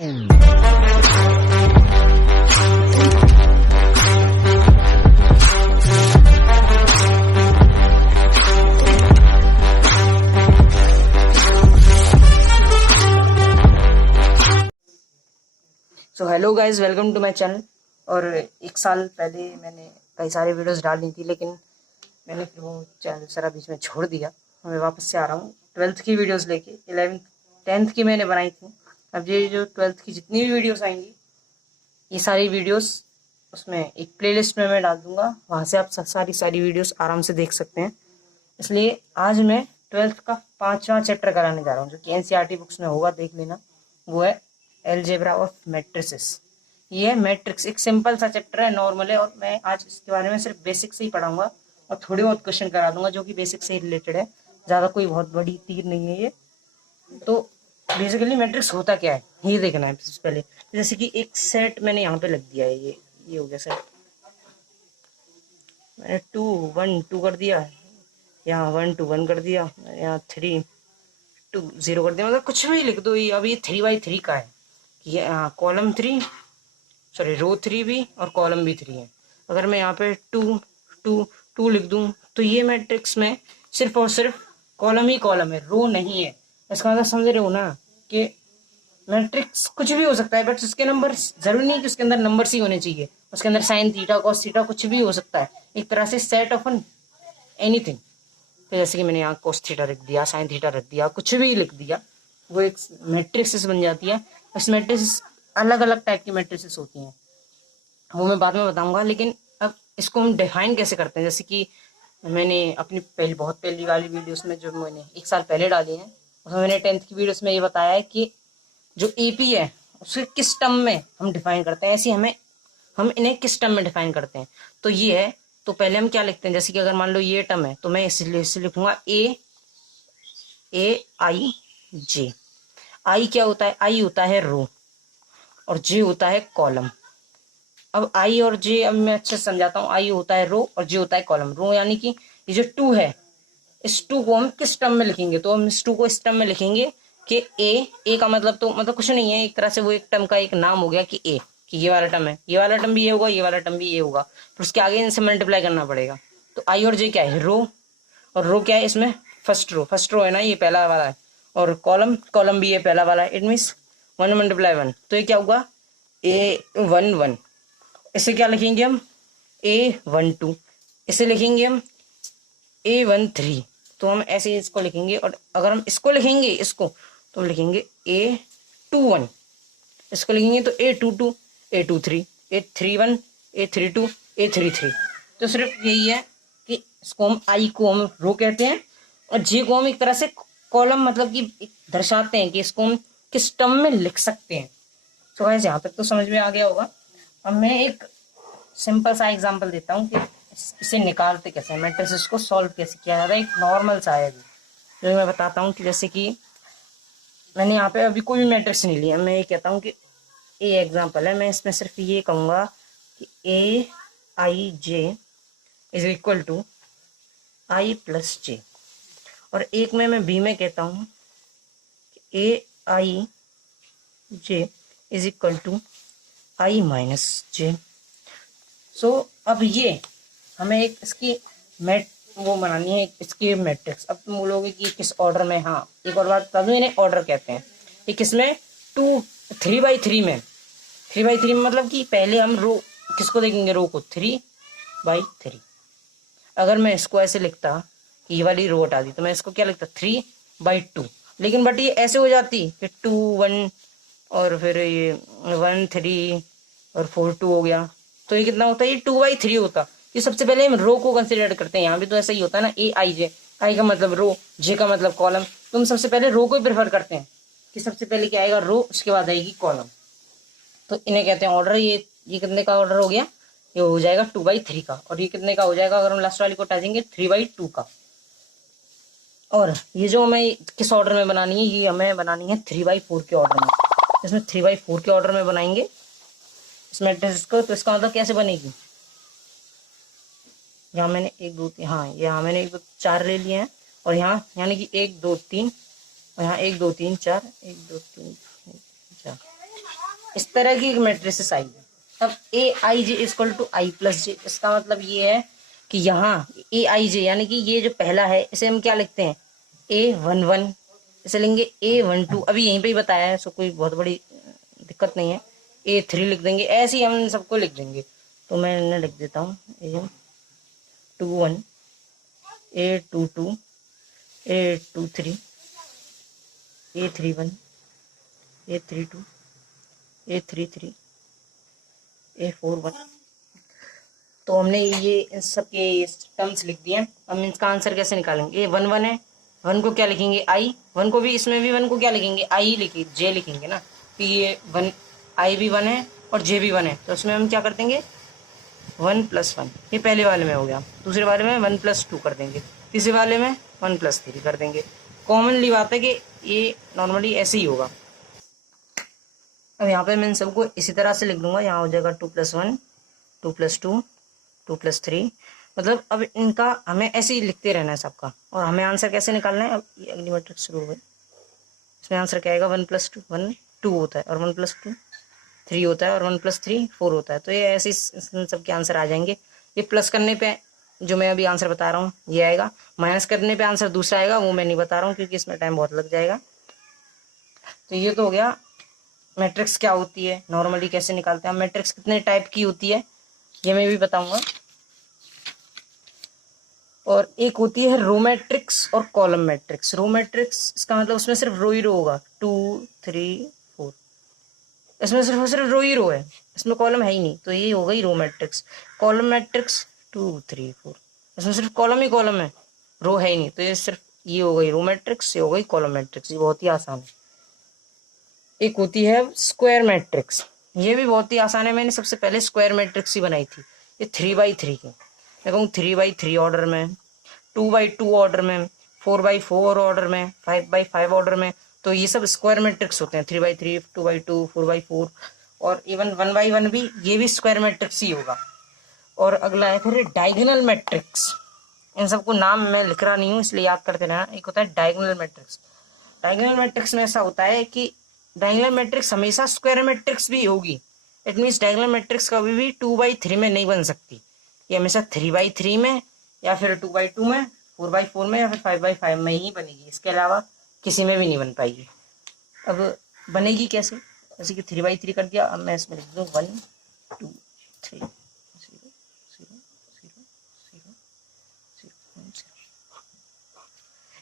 So hello guys, welcome to my channel. और एक साल पहले मैंने कई सारे वीडियोस डाली थी, लेकिन मैंने फिर वो चैनल सारा बीच में छोड़ दिया। मैं वापस से आ रहा हूँ 12th की वीडियोस लेके। 11th 10th की मैंने बनाई थी। अब ये जो 12th की जितनी भी वीडियोस आएंगी, ये सारी वीडियोस उसमें एक प्लेलिस्ट में मैं डाल दूंगा। वहाँ से आप सारी वीडियोस आराम से देख सकते हैं। इसलिए आज मैं 12th का 5वां चैप्टर कराने जा रहा हूँ, जो कि NCERT बुक्स में होगा, देख लेना। वो है अलजेब्रा ऑफ मैट्रिसेस। ये मैट्रिक्स एक सिंपल सा चैप्टर है, नॉर्मल है, और मैं आज इसके बारे में सिर्फ बेसिक से ही पढ़ाऊंगा और थोड़े बहुत क्वेश्चन करा दूंगा जो कि बेसिक से रिलेटेड है। ज़्यादा कोई बहुत बड़ी तीर नहीं है ये। तो बेसिकली मैट्रिक्स होता क्या है ये देखना है सबसे पहले। जैसे कि एक सेट मैंने यहाँ पे लग दिया है, ये हो गया सेट। मैंने 2 1 2 कर दिया, यहाँ 1 2 1 कर दिया, यहाँ 3 2 0 कर दिया। मतलब कुछ भी लिख दो। ये अब ये 3x3 का है। ये कॉलम 3, सॉरी रो 3 भी और कॉलम भी 3 है। अगर मैं यहाँ पे 2 2 2 लिख दूं तो ये मैट्रिक्स में सिर्फ और सिर्फ कॉलम ही कॉलम है, रो नहीं है। इसका मतलब समझ रहे हो ना कि मैट्रिक्स कुछ भी हो सकता है, बट उसके नंबर जरूरी नहीं कि उसके अंदर नंबर्स ही होने चाहिए। उसके अंदर साइन थीटा कॉस थीटा कुछ भी हो सकता है। एक तरह से सेट ऑफ एनीथिंग। तो जैसे कि मैंने यहाँ कोस थीटा रख दिया, साइन थीटा रख दिया, कुछ भी लिख दिया, वो एक मैट्रिक्स बन जाती है। इस मैट्रिक्स अलग अलग टाइप की मैट्रिक्स होती हैं, वो मैं बाद में बताऊंगा। लेकिन अब इसको हम डिफाइन कैसे करते हैं, जैसे कि मैंने अपनी बहुत पहली वाली वीडियोस में, जो मैंने एक साल पहले डाली हैं, उसमें मैंने 10th की वीडियोस में ये बताया है कि जो एपी है उसे किस टर्म में हम डिफाइन करते हैं। ऐसे हम इन्हें किस टर्म में डिफाइन करते हैं। तो ये है, तो पहले हम क्या लिखते हैं, जैसे कि अगर मान लो ये टर्म है तो मैं इसे लिखूंगा AIJ। आई क्या होता है? आई होता है रो और जे होता है कॉलम। अब आई और जे अब मैं अच्छे से समझाता हूँ। आई होता है रो और जे होता है कॉलम। रो यानी कि ये जो 2 है, इस 2 को हम किस टर्म में लिखेंगे? तो हम इस 2 को इस टर्म में लिखेंगे कि ए का मतलब, तो मतलब कुछ नहीं है, एक तरह से वो एक टर्म का एक नाम हो गया कि ए, कि ये वाला टर्म है, ये वाला टर्म भी ये होगा, ये वाला टर्म भी ये होगा। फिर उसके आगे इनसे मल्टीप्लाई करना पड़ेगा। तो आई और जे क्या है? रो। और रो क्या है इसमें? फर्स्ट रो है ना, ये पहला वाला है। और कॉलम भी है पहला वाला है। It means 1 × 1। तो ये क्या होगा? A11। इसे क्या लिखेंगे हम? A12। इसे लिखेंगे हम A13। तो हम ऐसे इसको लिखेंगे। और अगर हम इसको लिखेंगे, इसको तो हम लिखेंगे A21। इसको लिखेंगे तो A22, A23, A31, A32, A33। तो सिर्फ यही है कि इसको हम आई को हम रो कहते हैं और जे को हम एक तरह से कॉलम, मतलब कि दर्शाते हैं कि इसको हम किस टर्म में लिख सकते हैं। तो गाइस यहाँ तक तो समझ में आ गया होगा। अब मैं एक सिंपल सा एग्जांपल देता हूँ कि इसे निकालते कैसे, मैट्रिसेस को सॉल्व कैसे किया जाता है। एक नॉर्मल सा है जो मैं बताता हूँ कि जैसे कि मैंने यहाँ पे अभी कोई भी मैट्रिक्स नहीं लिया। मैं ये कहता हूँ कि ए एग्जांपल है, मैं इसमें सिर्फ ये कहूँगा कि AIJ is equal to I + J। और एक में मैं बी में कहता हूँ कि AIJ is equal to I - J। So अब ये हमें एक इसकी वो बनानी है, इसकी मैट्रिक्स। अब तुम बोलोगे कि किस ऑर्डर में? हाँ, एक और बात बता दूं, इन्हें ऑर्डर कहते हैं। ये किसमें? 3x3 में। 3x3 में मतलब कि पहले हम रो किसको देखेंगे? रो को 3x3। अगर मैं इसको ऐसे लिखता कि ये वाली रो हटा दी तो मैं इसको क्या लिखता? 3/2। लेकिन बट ये ऐसे हो जाती कि 2 1 और फिर ये 1 3 और 4 2 हो गया। तो ये कितना होता है? ये 2/3 होता। ये सबसे पहले हम रो को कंसिडर करते हैं। यहाँ भी तो ऐसा ही होता है ना, AIJ। आई का मतलब रो, जे का मतलब कॉलम। तो हम सबसे पहले रो को ही प्रेफर करते हैं कि सबसे पहले क्या आएगा? रो, उसके बाद आएगी कॉलम। तो इन्हें कहते हैं ऑर्डर। ये कितने का ऑर्डर हो गया? ये हो जाएगा 2/3 का। और ये कितने का हो जाएगा अगर हम लास्ट वाली को हटा देंगे? 3/2 का। और ये जो हमें किस ऑर्डर में बनानी है? ये हमें बनानी है 3/4 के ऑर्डर में। इसमें 3/4 के ऑर्डर में बनाएंगे इस मैट्रिक्स को। तो इसका मतलब कैसे बनेगी? यहाँ मैंने 1 2 3, हाँ यहाँ मैंने 1 2 4 ले लिए हैं। और यहाँ यानी कि 1 2 3, और यहाँ 1 2 3 4, 1 2 3 4। इस तरह की एक मैट्रिसेस आई है। अब ए आई J equal to I plus जे, इसका मतलब ये है कि यहाँ ए आई जे यानी कि ये जो पहला है इसे हम क्या लिखते हैं, ए वन वन, इसे लेंगे ए वन टू, अभी यहीं पे ही बताया है, सो कोई बहुत बड़ी दिक्कत नहीं है। ए थ्री लिख देंगे, ऐसे ही हम सबको लिख देंगे। तो मैं इन्हें लिख देता हूँ A two one, A two two, A two three, A three one, A three two, A three three, A four one. तो हमने ये इन सब के टर्म्स लिख दिए। अब इसका आंसर कैसे निकालेंगे, ये वन वन है, वन को क्या लिखेंगे आई, वन को भी, इसमें भी वन को क्या लिखेंगे आई लिखिए, जे लिखेंगे ना। तो ये वन आई भी वन है और जे भी वन है, तो उसमें हम क्या कर देंगे वन प्लस वन, ये पहले वाले में हो गया। दूसरे वाले में वन प्लस टू कर देंगे, तीसरे वाले में वन प्लस थ्री कर देंगे। कॉमनली बात है कि ये नॉर्मली ऐसे ही होगा। अब यहाँ पे मैं इन सबको इसी तरह से लिख दूंगा, यहाँ हो जाएगा two plus one, two plus two, two plus three. मतलब अब इनका हमें ऐसे ही लिखते रहना है सबका, और हमें आंसर कैसे निकालना है। अब ये अगली मैट्रिक्स शुरू हो गई, इसमें आंसर क्या आएगा, one plus two, one two होता है, और वन प्लस टू थ्री होता है, और वन प्लस थ्री फोर होता है। तो ये ऐसे इन सबके आंसर आ जाएंगे। ये प्लस करने पे जो मैं अभी आंसर बता रहा हूँ ये आएगा, माइनस करने पे आंसर दूसरा आएगा, वो मैं नहीं बता रहा हूँ क्योंकि इसमें टाइम बहुत लग जाएगा। तो ये तो हो गया मैट्रिक्स क्या होती है, नॉर्मली कैसे निकालते हैं। मैट्रिक्स कितने टाइप की होती है ये मैं भी बताऊंगा। और एक होती है रो मैट्रिक्स और कॉलम मैट्रिक्स। रो मैट्रिक्स इसका मतलब उसमें सिर्फ रो ही रो होगा, टू थ्री फोर, इसमें सिर्फ रो ही रो है, इसमें कॉलम है ही नहीं, तो ये हो गई row matrix. Column matrix two three four, इसमें सिर्फ कॉलम ही कॉलम है, रो है ही नहीं, तो ये सिर्फ ये हो गई रो मैट्रिक्स, ये हो गई कॉलम मैट्रिक्स। ये बहुत ही आसान है। एक होती है स्क्वायर मैट्रिक्स, ये भी बहुत ही आसान है। मैंने सबसे पहले स्क्वायर मैट्रिक्स ही बनाई थी। ये 3x3 की, मैं कहूँ 3x3 ऑर्डर में, 2x2 ऑर्डर में, 4x4 ऑर्डर में, 5x5 ऑर्डर में। तो ये सब स्क्वायर मैट्रिक्स होते हैं, 3x3, 2x2, 4x4, और इवन 1x1 भी, ये भी स्क्वायर मैट्रिक्स ही होगा। और अगला है फिर डायगोनल मैट्रिक्स। इन सबको नाम मैं लिख रहा नहीं हूँ इसलिए याद करते रहना। एक होता है डायगोनल मैट्रिक्स। डायगोनल मैट्रिक्स में ऐसा होता है कि डायगोनल मैट्रिक्स हमेशा स्क्वायर मैट्रिक्स भी होगी। इट मीन्स डायगोनल मैट्रिक्स कभी भी 2x3 में नहीं बन सकती, ये हमेशा 3x3 में, या फिर 2x2 में, 4x4 में, या फिर 5x5 में ही बनेगी। इसके अलावा किसी में भी नहीं बन पाएगी। अब बनेगी कैसे, जैसे कि 3x3 कर दिया, अब मैं इसमें लिख दूँ 1 2 3 0 0 0 0 0 0।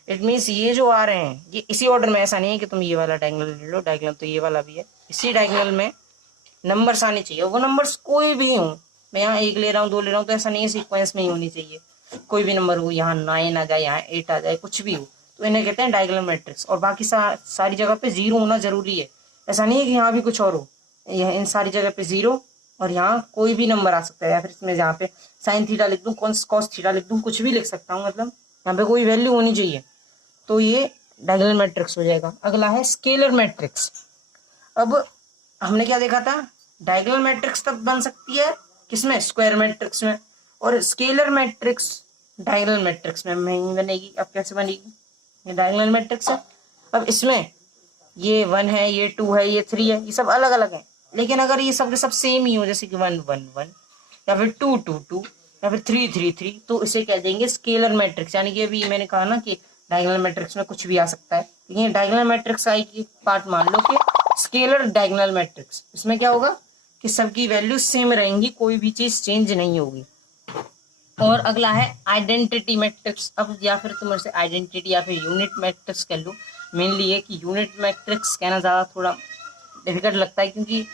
इट मीन्स ये जो आ रहे हैं ये इसी ऑर्डर में, ऐसा नहीं है कि तुम ये वाला डायगोनल ले लो, डायगोनल तो ये वाला भी है, इसी डायगोनल में नंबर्स आने चाहिए। वो नंबर्स कोई भी हो, मैं यहाँ 1 ले रहा हूँ, 2 ले रहा हूँ, तो ऐसा नहीं है सीक्वेंस में ही होनी चाहिए। कोई भी नंबर हो, यहाँ 9 आ जाए, यहाँ 8 आ जाए, कुछ भी हो, तो इन्हें कहते हैं डायगोनल मैट्रिक्स। और बाकी सारी जगह पे 0 होना जरूरी है। ऐसा नहीं है कि यहाँ भी कुछ और हो, यह इन सारी जगह पे 0, और यहाँ कोई भी नंबर आ सकता है, या फिर इसमें जहाँ पे साइन थीटा लिख दूँ, कॉस थीटा लिख दूँ, कुछ भी लिख सकता हूँ, मतलब यहाँ पे कोई वैल्यू होनी चाहिए। तो ये डायगोनल मैट्रिक्स हो जाएगा। अगला है स्केलर मैट्रिक्स। अब हमने क्या देखा था, डायगोनल मैट्रिक्स तब बन सकती है किसमें, स्क्वायर मैट्रिक्स में, और स्केलर मैट्रिक्स डायगोनल मैट्रिक्स में नहीं बनेगी। अब कैसे बनेगी, ये डायगोनल मैट्रिक्स है। अब इसमें ये 1 है, ये 2 है, ये 3 है, ये सब अलग अलग है। लेकिन अगर ये सब के सब सेम ही हो, जैसे कि 1 1 1, या फिर 2 2 2, या फिर 3 3 3, तो इसे कह देंगे स्केलर मैट्रिक्स। यानी कि अभी मैंने कहा ना कि डायगोनल मैट्रिक्स में कुछ भी आ सकता है, लेकिन डायगोनल मैट्रिक्स का एक पार्ट मान लो कि स्केलर डायगोनल मैट्रिक्स, इसमें क्या होगा कि सबकी वैल्यू सेम रहेंगी, कोई भी चीज चेंज नहीं होगी। और अगला है आइडेंटिटी मैट्रिक्स। अब या फिर तुम इसे आइडेंटिटी या फिर यूनिट मैट्रिक्स कह लो। मेनली ये कि यूनिट मैट्रिक्स कहना ज़्यादा थोड़ा डिफिकल्ट लगता है, क्योंकि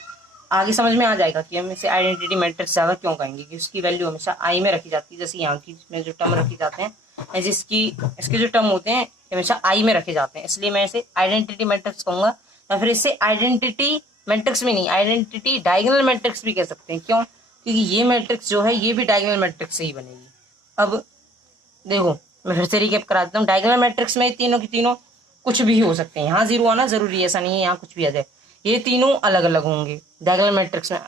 आगे समझ में आ जाएगा कि हम इसे आइडेंटिटी मैट्रिक्स ज़्यादा क्यों कहेंगे, कि उसकी वैल्यू हमेशा आई में रखी जाती है। जैसे यहाँ की में जो टर्म रखे जाते हैं, जिसकी इसके जो टर्म होते हैं हमेशा आई में रखे जाते हैं, इसलिए मैं इसे आइडेंटिटी मैट्रिक्स कहूंगा। या फिर इसे आइडेंटिटी मैट्रिक्स भी नहीं, आइडेंटिटी डायगोनल मैट्रिक्स भी कह सकते हैं। क्यों, क्योंकि ये मैट्रिक्स जो है ये भी डायगोनल मैट्रिक्स से ही बनेगी। अब देखो मैं फिर से रिकैप करा देता हूँ। डायगोनल मैट्रिक्स में तीनों की तीनों कुछ भी हो सकते हैं, यहाँ 0 आना जरूरी है, ऐसा नहीं है यहाँ कुछ भी आ जाए, ये तीनों अलग अलग होंगे। डायगोनल मैट्रिक्स में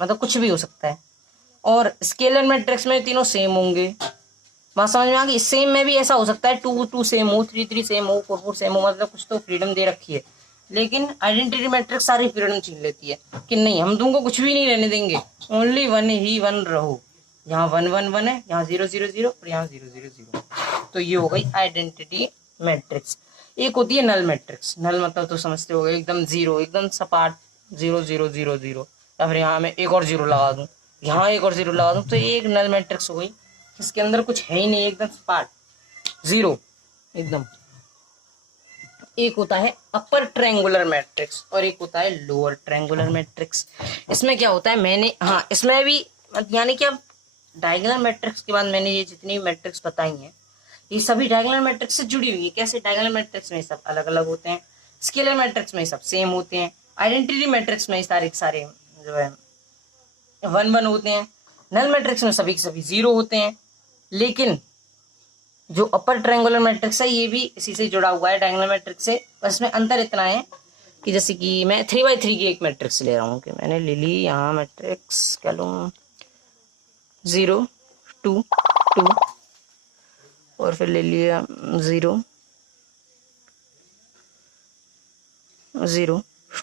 मतलब कुछ भी हो सकता है। और स्केलर मैट्रिक्स में तीनों सेम होंगे। बात समझ में आ गई। सेम में भी ऐसा हो सकता है 2 2 सेम हो, 3 3 सेम हो, 4 4 सेम हो, मतलब कुछ तो फ्रीडम दे रखी है। लेकिन आइडेंटिटी मैट्रिक्स सारी फ्रीडम छीन लेती है कि नहीं, हम तुमको कुछ भी नहीं रहने देंगे, ओनली वन ही वन रहो। यहाँ 1 1 1 है, यहाँ 0 0 0 और यहाँ 0 0 0। तो ये हो गई आइडेंटिटी मैट्रिक्स। एक होती है नल मैट्रिक्स। नल मतलब तो समझते हो गए, एकदम जीरो, एकदम सपाट 0 0 0 0। या फिर यहाँ मैं एक और जीरो लगा दूं, यहाँ एक और जीरो लगा दूं, तो एक नल मैट्रिक्स हो गई जिसके अंदर कुछ है ही नहीं, एकदम सपाट जीरो एकदम। एक होता है अपर ट्रायंगुलर मैट्रिक्स और एक होता है लोअर ट्रायंगुलर मैट्रिक्स। इसमें क्या होता है, मैंने हाँ इसमें भी यानी कि अब डायगोनल मैट्रिक्स के बाद मैंने ये जितनी मैट्रिक्स बताई हैं ये सभी डायगोनल मैट्रिक्स से जुड़ी हुई है। कैसे? डायगोनल मैट्रिक्स में सब अलग अलग होते हैं, स्केलर मैट्रिक्स में सब सेम होते हैं, आइडेंटिटी मैट्रिक्स में सारे सारे जो है 1 1 होते हैं, नल मैट्रिक्स में सभी के सभी 0 होते हैं। लेकिन जो अपर ट्रायंगुलर मैट्रिक्स है ये भी इसी से जुड़ा हुआ है डायगोनल मैट्रिक्स से, बस इसमें अंतर इतना है कि जैसे कि मैं 3x3 की एक मैट्रिक्स ले रहा हूँ कि मैंने ले ली यहाँ मैट्रिक्स, क्या लूँ, 0 2 2 और फिर ले लिया 0 0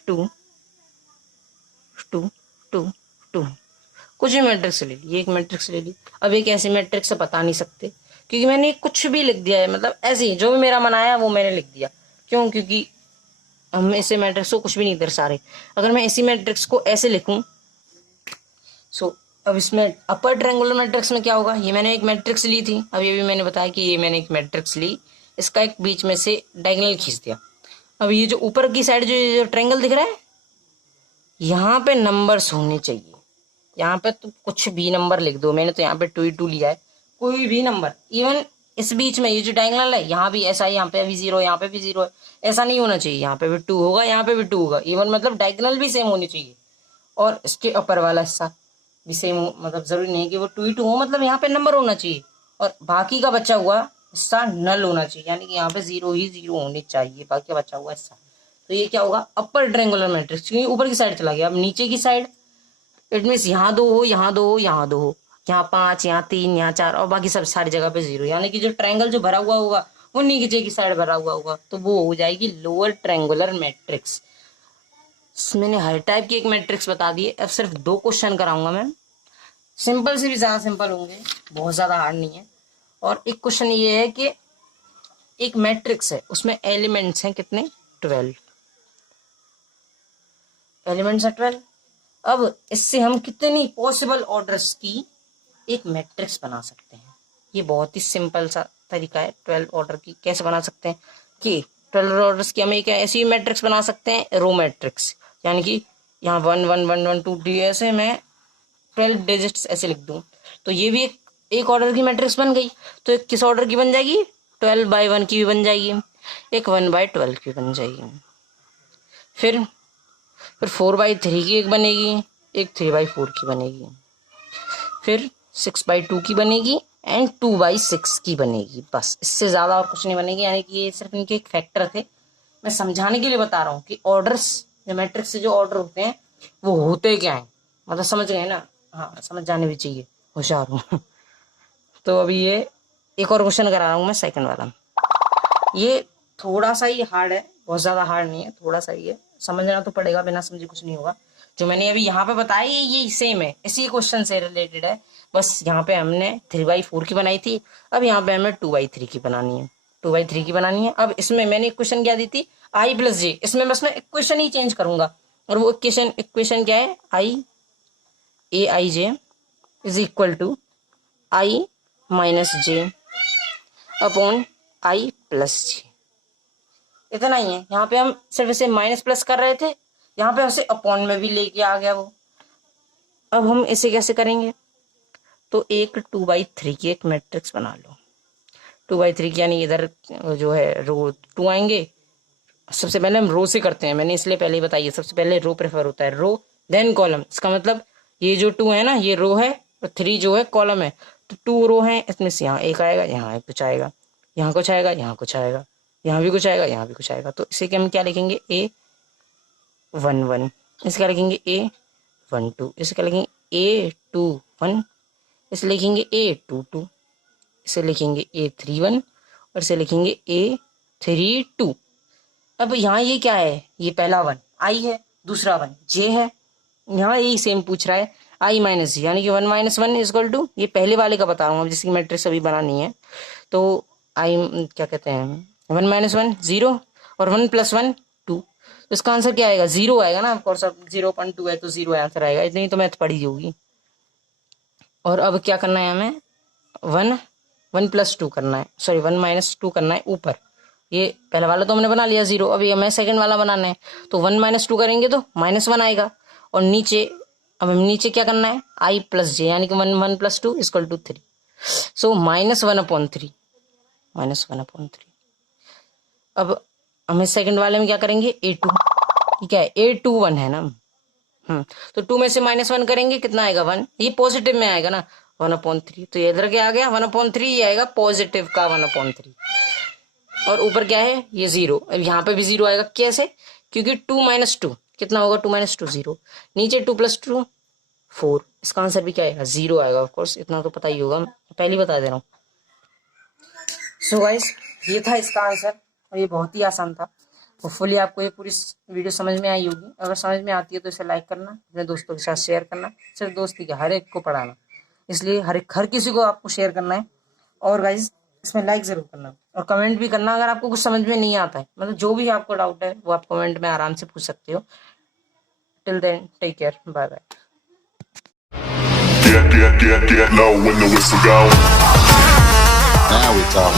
2 2 2 2, कुछ भी मैट्रिक्स ले ली, एक मैट्रिक्स ले ली। अब एक ऐसी मैट्रिक्स से बता नहीं सकते क्योंकि मैंने कुछ भी लिख दिया है, मतलब ऐसे ही जो भी मेरा मन आया वो मैंने लिख दिया। क्यों? क्योंकि हम ऐसे मैट्रिक्स को कुछ भी नहीं दर्शा रहे। अगर मैं इसी मैट्रिक्स को ऐसे लिखूं अब इसमें अपर ट्रायंगुलर मैट्रिक्स में क्या होगा, ये मैंने एक मैट्रिक्स ली थी, अब ये भी मैंने बताया कि ये मैंने एक मैट्रिक्स ली, इसका एक बीच में से डायगोनल खींच दिया। अब ये जो ऊपर की साइड जो ट्रायंगल दिख रहा है यहाँ पे नंबर्स होने चाहिए। यहाँ पे तो कुछ भी नंबर लिख दो, मैंने तो यहाँ पे 2 ही 2 लिया है, कोई भी नंबर। इवन इस बीच में ये जो डायगोनल है यहाँ भी ऐसा है, यहाँ पे भी 0 यहाँ पे भी 0 है, ऐसा नहीं होना चाहिए। यहाँ पे भी 2 होगा, यहाँ पे भी 2 होगा, इवन मतलब डायगोनल भी सेम होनी चाहिए। और इसके ऊपर वाला हिस्सा भी सेम हो, मतलब जरूरी नहीं कि वो 2 ही 2 हो, मतलब यहाँ पे नंबर होना चाहिए। और बाकी का बचा हुआ हिस्सा नल होना चाहिए, यानी कि यहाँ पे 0 ही 0 होने चाहिए, बाकी का बचा हुआ हिस्सा। तो ये क्या होगा, अपर ट्रायंगुलर मैट्रिक्स, क्योंकि ऊपर की साइड चला गया। अब नीचे की साइड इट मीन्स यहाँ 2 हो, यहाँ 2 हो, यहाँ 2 हो, यहाँ 5, यहाँ 3, यहाँ 4 और बाकी सब सारी जगह पे 0, यानी कि जो ट्रायंगल जो भरा हुआ होगा वो नीचे की साइड भरा हुआ होगा, तो वो हो जाएगी लोअर ट्रायंगुलर मैट्रिक्स। मैंने हर टाइप की एक मैट्रिक्स बता दी है। अब सिर्फ 2 क्वेश्चन कराऊंगा मैं, सिंपल से भी ज्यादा सिंपल होंगे, बहुत ज्यादा हार्ड नहीं है। और एक क्वेश्चन ये है कि एक मैट्रिक्स है उसमें एलिमेंट्स हैं कितने, 12 एलिमेंट्स है 12। अब इससे हम कितनी पॉसिबल ऑर्डर्स की एक मैट्रिक्स बना सकते हैं। ये बहुत ही सिंपल सा तरीका है 12 ऑर्डर की कैसे बना सकते हैं कि 12 ऑर्डर्स की हम एक ऐसी मैट्रिक्स बना सकते हैं, रो मैट्रिक्स, यानी कि यहाँ 1 1 1 1 2 3 ऐसे मैं 12 डिजिट्स ऐसे लिख दूं, तो ये भी एक ऑर्डर की मैट्रिक्स बन गई। तो एक किस ऑर्डर की बन जाएगी, 12/1 की भी बन जाएगी, एक 1/12 की बन जाएगी, फिर 4/3 की एक बनेगी, एक 3/4 की बनेगी, फिर 6/2 की बनेगी एंड 2/6 की बनेगी। बस इससे ज्यादा और कुछ नहीं बनेगी। यानी कि ये सिर्फ इनके एक फैक्टर थे, मैं समझाने के लिए बता रहा हूँ कि ऑर्डर्स मैट्रिक्स से जो ऑर्डर होते हैं वो होते क्या है, मतलब समझ गए ना। हाँ समझ जाने भी चाहिए, होशियार हूँ। तो अभी ये एक और क्वेश्चन करा रहा हूँ मैं, सेकंड वाला। ये थोड़ा सा ही हार्ड है, बहुत ज्यादा हार्ड नहीं है, थोड़ा सा ही है, समझना तो पड़ेगा, बिना समझे कुछ नहीं होगा। जो मैंने अभी यहाँ पे बताया ये सेम है, इसी क्वेश्चन से रिलेटेड है, बस यहाँ पे हमने 3/4 की बनाई थी, अब यहाँ पे हमें 2/3 की बनानी है, 2/3 की बनानी है। अब इसमें मैंने इक्वेशन क्या दी थी, i+j, इसमें बस मैं इक्वेशन ही चेंज करूंगा, और वो इक्वेशन क्या है, aij is equal to i-j upon i+j। इतना ही है। यहाँ पे हम सिर्फ इसे माइनस प्लस कर रहे थे, यहाँ पे उसे अपॉन में भी लेके आ गया वो। अब हम इसे कैसे करेंगे, तो एक 2/3 की एक मैट्रिक्स बना लो, 2/3 की, यानी इधर जो है रो 2 आएंगे। सबसे पहले हम रो से करते हैं, मैंने इसलिए पहले ही बताइए, सबसे पहले रो प्रेफर होता है, रो देन कॉलम। इसका मतलब ये जो 2 है ना ये रो है और 3 जो है कॉलम है, तो 2 रो है, इसमें से यहाँ एक आएगा, यहाँ कुछ आएगा, यहाँ कुछ आएगा, यहाँ कुछ आएगा, यहाँ भी कुछ आएगा, यहाँ भी कुछ आएगा। तो इसे हम क्या लिखेंगे, A11, इसे क्या लिखेंगे A12, इसे क्या लिखेंगे A21, इसे लिखेंगे A22, इसे लिखेंगे A31 और इसे लिखेंगे A32। अब यहाँ ये क्या है, ये पहला वन आई है, दूसरा वन जे है, यहाँ यही सेम पूछ रहा है आई माइनस जी, यानी कि 1 - 1 इजक्वल टू, ये पहले वाले का बता रहा हूँ जिसकी मैट्रिक्स अभी बनानी है। तो आई क्या कहते हैं 1 - 1 0 और 1 + 1 2, तो इसका आंसर क्या आएगा, 0 आएगा ना ऑफकोर्स, अब 0.2 है तो 0 आंसर आएगा, इतनी तो मैथ पढ़ी होगी। और अब क्या करना है हमें, 1 + 2 करना है, सॉरी 1 - 2 करना है ऊपर, ये पहला वाला तो हमने बना लिया 0, अब ये हमें सेकंड वाला बनाना है, तो 1 - 2 करेंगे तो -1 आएगा, और नीचे अब हमें नीचे क्या करना है i + j, यानी कि 1 + 2 = 3, सो -1/3, -1/3। अब हमें सेकंड वाले में क्या करेंगे a2, ये क्या है a21 है ना, तो 2 में से -1 करेंगे कितना आएगा 1, ये पॉजिटिव में आएगा ना 1/3, तो ये इधर क्या आ गया 1/3 ही आएगा, पॉजिटिव का 1/3। और ऊपर क्या है ये 0, अब यहाँ पे भी 0 आएगा, कैसे, क्योंकि 2 - 2 कितना होगा, 2 - 2 0, नीचे 2 + 2 4, इसका आंसर भी क्या आएगा 0 आएगा, ऑफ कोर्स इतना तो पता ही होगा, पहले ही बता दे रहा हूँ। सो गाइस ये था इसका आंसर, और ये बहुत ही आसान था। होपफुली आपको ये पूरी वीडियो समझ में आई होगी, अगर समझ में आती है तो इसे लाइक करना, अपने दोस्तों के साथ शेयर करना, सिर्फ दोस्ती क्या हर एक को पढ़ाना, इसलिए हर किसी को आपको शेयर करना है। और गाइज इसमें लाइक जरूर करना और कमेंट भी करना अगर आपको कुछ समझ में नहीं आता है, मतलब जो भी आपको डाउट है वो आप कमेंट में आराम से पूछ सकते हो। Till then take care, bye bye. Get low when the whistle go. Now we talk.